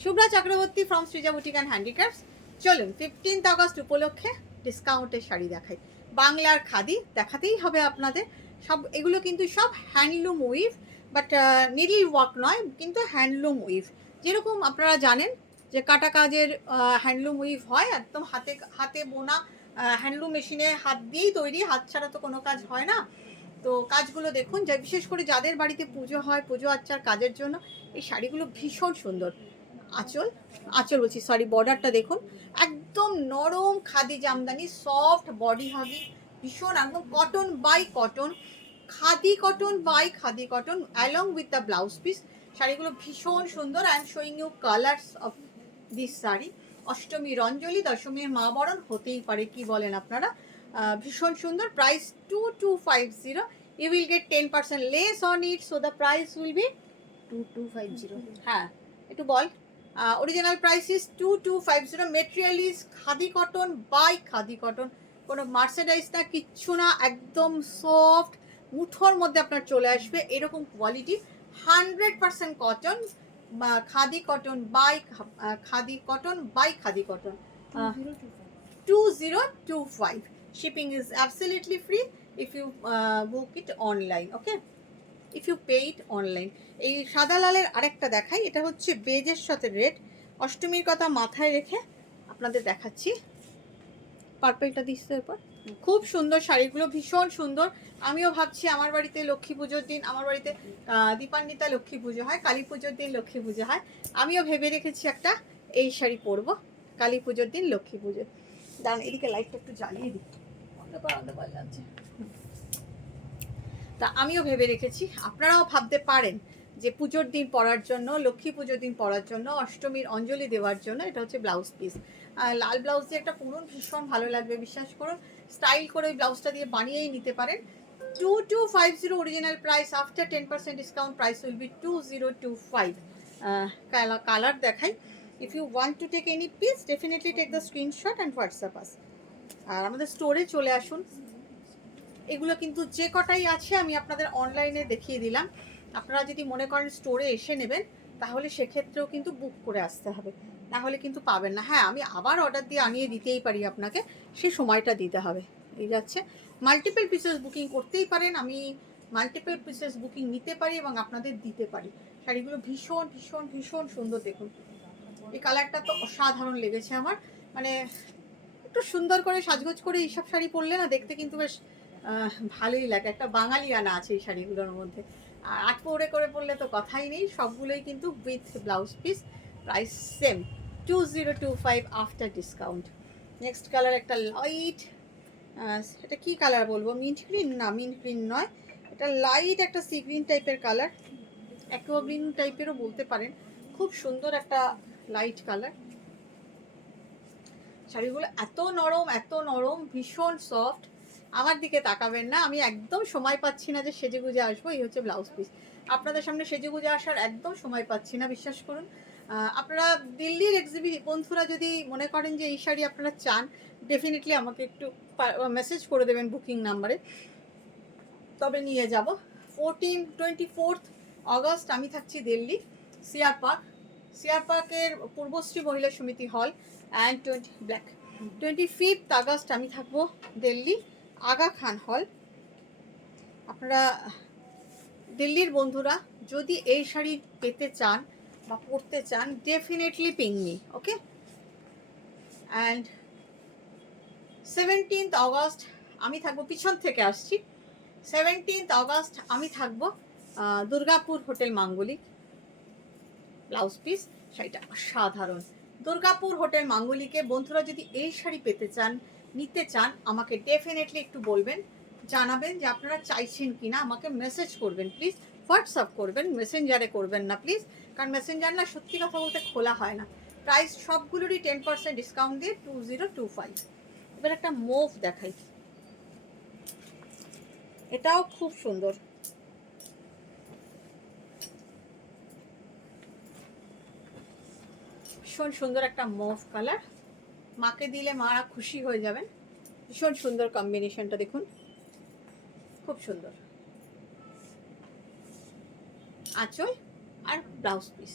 Shubhra Chakraborty from Srija boutique and handicrafts. চলুন 15th August উপলক্ষে ডিসকাউন্টের শাড়ি দেখাই। বাংলার খাদি দেখাতেই হবে আপনাদের। সব এগুলো কিন্তু সব handloom we've, but needle work নয়, কিন্তু হ্যান্ডলুম উইভ। যেরকম আপনারা জানেন যে কাটা কাজের হ্যান্ডলুম উইভ হয়, একদম হাতে হাতে বোনা, হ্যান্ডলুম মেশিনে হাত দিয়েই তৈরি, হাত ছাড়া তো কোনো কাজ হয় না। তো কাজগুলো দেখুন, যা বিশেষ করে যাদের বাড়িতে পুজো হয়, পুজো আচ্চার কাজের জন্য এই শাড়িগুলো ভীষণ সুন্দর। আঁচল আঁচল বলছি, সরি, বর্ডারটা দেখুন, একদম নরম খাদি জামদানি, সফট বডি হবে, ভীষণ একদম cotton by cotton, khadi cotton by khadi cotton along with the blouse piece. শাড়িগুলো ভীষণ সুন্দর। I am showing you colours of this sari. Ashtami রঞ্জলি, দশমীর মা বরণ হতেই পারে, কি বলেন আপনারা? ভীষণ সুন্দর। Price 2250। You will get 10% less on it, so the price will be 2250। হ্যাঁ, একটু বল। Original price is 2250। Material is khadi cotton by khadi cotton, কোনো মার্সেডাইজ না, কিচ্ছু না, একদম সফট, মুঠোর মধ্যে আপনার চলে আসবে এরকম quality. 100% cotton, khadi cotton by khadi cotton by khadi cotton. 2025. Shipping is absolutely free if you book it online. Okay, if you pay it online. এই সাদা লালের আরেকটা দেখাই, এটা হচ্ছে বেজের সাথে রেড। অষ্টমীর কথা মাথায় রেখে আপনাদের দেখাচ্ছি। পার্পলটা দিচ্ছে এরপর, খুব সুন্দর শাড়িগুলো, ভীষণ সুন্দর। আমিও ভাবছি আমার বাড়িতে লক্ষ্মী পুজোর দিন, আমার বাড়িতে দীপান্বিতা লক্ষ্মী পুজো হয়, কালী পুজোর দিন লক্ষ্মী পুজো হয়, আমিও ভেবে রেখেছি একটা এই শাড়ি পরবো কালী পুজোর দিন, লক্ষ্মী পুজো। দাঁড়ান, এদিকে লাইটটা একটু জ্বালিয়ে দিই, অন্ধকার অন্ধকার লাগছে। তা আমিও ভেবে রেখেছি, আপনারাও ভাবতে পারেন যে পুজোর দিন পরার জন্য, লক্ষ্মী পুজোর দিন পরার জন্য, অষ্টমীর অঞ্জলি দেওয়ার জন্য। এটা হচ্ছে ব্লাউজ পিস, লাল ব্লাউজ দিয়ে একটা পুরুন ভীষণ ভালো লাগবে, বিশ্বাস করুন। স্টাইল করে ওই ব্লাউজটা দিয়ে বানিয়েই নিতে পারেন। 2250 original price, after 10% discount price will be 2025। Colour দেখাই। If you want to take any piece, definitely take the screenshot and WhatsApp us. আর আমাদের স্টোরে চলে আসুন। এগুলো কিন্তু যে কটাই আছে আমি আপনাদের অনলাইনে দেখিয়ে দিলাম। আপনারা যদি মনে করেন স্টোরে এসে নেবেন, তাহলে সেক্ষেত্রেও কিন্তু বুক করে আসতে হবে, না হলে কিন্তু পাবেন না। হ্যাঁ, আমি আবার অর্ডার দিয়ে আনিয়ে দিতেই পারি আপনাকে, সে সময়টা দিতে হবে। এই যাচ্ছে, মাল্টিপল পিসেস বুকিং করতেই পারেন, আমি মাল্টিপল পিসেস বুকিং নিতে পারি এবং আপনাদের দিতে পারি। শাড়িগুলো ভীষণ ভীষণ ভীষণ সুন্দর। দেখুন এই কালারটা তো অসাধারণ লেগেছে আমার। মানে একটু সুন্দর করে সাজগোজ করে এইসব শাড়ি পরলে না, দেখতে কিন্তু বেশ ভালোই লাগে। একটা বাঙালিয়ানা আছে এই শাড়িগুলোর মধ্যে। আর আট পরে করে পরলে তো কথাই নেই, সবগুলোই কিন্তু with blouse piece. Price same, 2025 after discount. Next colour একটা লাইট, এটা কি কালার বলবো, মিন্ট গ্রিন না, মিন্ট গ্রিন নয়, এটা লাইট একটা সি গ্রিন টাইপের কালার, অ্যাকোয়া গ্রিন টাইপেরও বলতে পারেন। খুব সুন্দর একটা লাইট কালার। শাড়িগুলো এত নরম, এত নরম, ভীষণ সফট। আমার দিকে তাকাবেন না, আমি একদম সময় পাচ্ছি না যে সেজে গুজে আসবো। এই হচ্ছে ব্লাউজ পিস। আপনাদের সামনে সেজে গুজে আসার একদম সময় পাচ্ছি না, বিশ্বাস করুন। আপনারা দিল্লির বন্ধুরা যদি মনে করেন যে এই শাড়ি আপনারা চান, ডেফিনেটলি আমাকে একটু মেসেজ করে দেবেন বুকিং নাম্বারে, তবে নিয়ে যাব। 24th অগস্ট আমি থাকছি দিল্লি, সিআর পার্ক, সিআর পার্কের পূর্বশ্রী মহিলা সমিতি হল অ্যান্ড 25th আগস্ট আমি থাকবো দিল্লি, আগা খান হল। আপনারা দিল্লির বন্ধুরা যদি এই শাড়ি পেতে চান বা পরতে চান, definitely ping me, okay. And 17th August আমি থাকবো, পিছন থেকে আসছি, 17th অগস্ট আমি থাকবো Durgapur hotel Manglik. Blouse piece, শাড়িটা অসাধারণ। দুর্গাপুর হোটেল মাঙ্গলিকে বন্ধুরা যদি এই শাড়ি পেতে চান, নিতে চান, আমাকে ডেফিনেটলি একটু বলবেন, জানাবেন যে আপনারা চাইছেন কি না, আমাকে মেসেজ করবেন প্লিজ, হোয়াটসঅ্যাপ করবেন, মেসেঞ্জারে করবেন না প্লিজ, কারণ মেসেঞ্জার না, সত্যি কথা বলতে খোলা হয় না। প্রাইস সবগুলোরই 10% ডিসকাউন্ট দিয়ে 2025। এবার একটা মুভ দেখাই, এটাও খুব সুন্দর। ভীষণ সুন্দর একটা মুভ কালার, মাকে দিলে মারা খুশি হয়ে যাবেন। ভীষণ সুন্দর কম্বিনেশনটা দেখুন, খুব সুন্দর। আঁচল আর ব্লাউজ পিস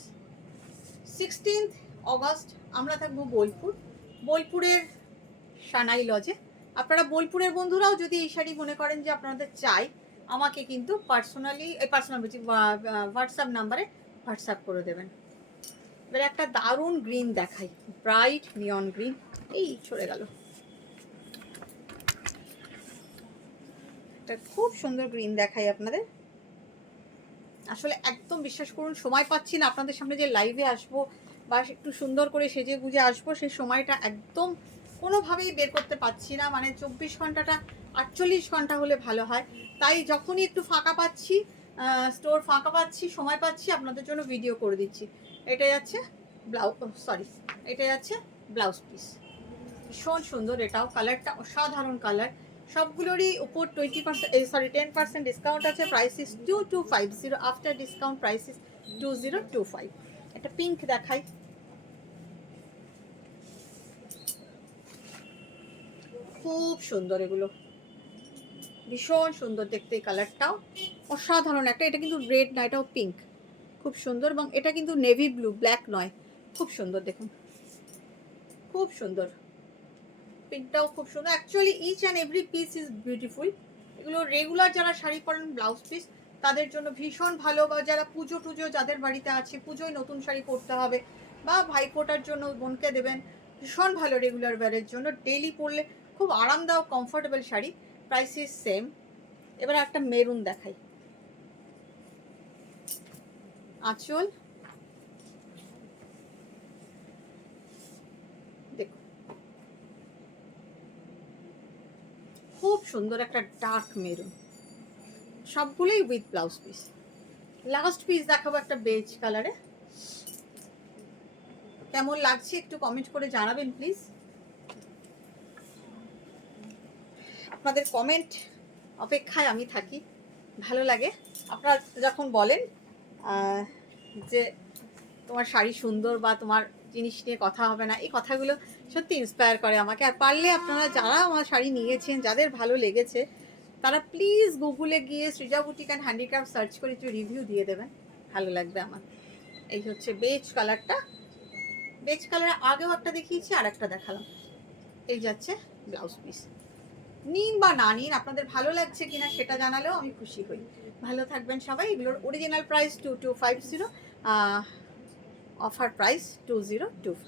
16th অগস্ট আমরা থাকবো বোলপুরের সানাই লজে। আপনারা বোলপুরের বন্ধুরাও যদি এই শাড়ি মনে করেন যে আপনাদের চাই, আমাকে কিন্তু পার্সোনাল বলছি হোয়াটসঅ্যাপ নাম্বারে হোয়াটসঅ্যাপ করে দেবেন। এবারে একটা দারুণ গ্রিন দেখাই, ব্রাইট নিয়ন গ্রিন। এই চলে গেল, একটা খুব সুন্দর গ্রিন দেখাই আপনাদের। আসলে একদম বিশ্বাস করুন সময় পাচ্ছি না আপনাদের সামনে যে লাইভে আসবো বা একটু সুন্দর করে সেজে গুজে আসবো, সেই সময়টা একদম কোনোভাবেই বের করতে পারছি না। মানে 24 ঘন্টাটা 48 ঘন্টা হলে ভালো হয়। তাই যখনই একটু ফাঁকা পাচ্ছি, স্টোর ফাঁকা পাচ্ছি, সময় পাচ্ছি, আপনাদের জন্য ভিডিও করে দিচ্ছি। এটা যাচ্ছে এটা যাচ্ছে ব্লাউজ পিস, ভীষণ সুন্দর। এটাও কালারটা অসাধারণ কালার। সবগুলোরই উপর 10% ডিসকাউন্ট আছে। Price is 2250, after discount price is 2025। একটা পিঙ্ক দেখাই, খুব সুন্দর, এগুলো ভীষণ সুন্দর দেখতে। এই কালারটাও অসাধারণ একটা, এটা কিন্তু রেড না, এটাও পিঙ্ক, খুব সুন্দর। এবং এটা কিন্তু নেভি ব্লু, ব্ল্যাক নয়, খুব সুন্দর দেখুন, খুব সুন্দর। পিঙ্কটাও খুব সুন্দর। Actually each and every piece is beautiful. এগুলো রেগুলার যারা শাড়ি পরেন ব্লাউজ পিস তাদের জন্য ভীষণ ভালো, বা যারা পুজো টুজো যাদের বাড়িতে আছে, পুজোয় নতুন শাড়ি পরতে হবে বা ভাইফোঁটার জন্য বোনকে দেবেন, ভীষণ ভালো রেগুলার ওয়্যারের জন্য। ডেইলি পরলে খুব আরামদায়ক comfortable sari, price is same. এবার একটা মেরুন দেখাই, আঁচল দেখুন, খুব সুন্দর একটা ডার্ক মেরুন, সবগুলোই with blouse piece. Last piece দেখাবো একটা বেজ কালারে, কেমন লাগছে একটু কমেন্ট করে জানাবেন প্লিজ। আপনাদের কমেন্ট অপেক্ষায় আমি থাকি, ভালো লাগে আপনারা যখন বলেন যে তোমার শাড়ি সুন্দর বা তোমার জিনিস নিয়ে কথা হবে না। এই কথাগুলো সত্যি ইন্সপায়ার করে আমাকে। আর পারলে আপনারা যারা আমার শাড়ি নিয়েছেন, যাদের ভালো লেগেছে, তারা প্লিজ গুগলে গিয়ে Srija boutique and handicraft search করে একটু রিভিউ দিয়ে দেবেন, ভালো লাগবে আমার। এই হচ্ছে বেজ কালারটা। বেজ কালারের আগেও একটা দেখিয়েছি, আর একটা দেখালাম। এই যাচ্ছে ব্লাউজ পিস। নিন বা না নিন, আপনাদের ভালো লাগছে কিনা সেটা জানালেও আমি খুশি হই। ভালো থাকবেন সবাই। এগুলোর অরিজিনাল প্রাইস 2250, অফার প্রাইস 2025।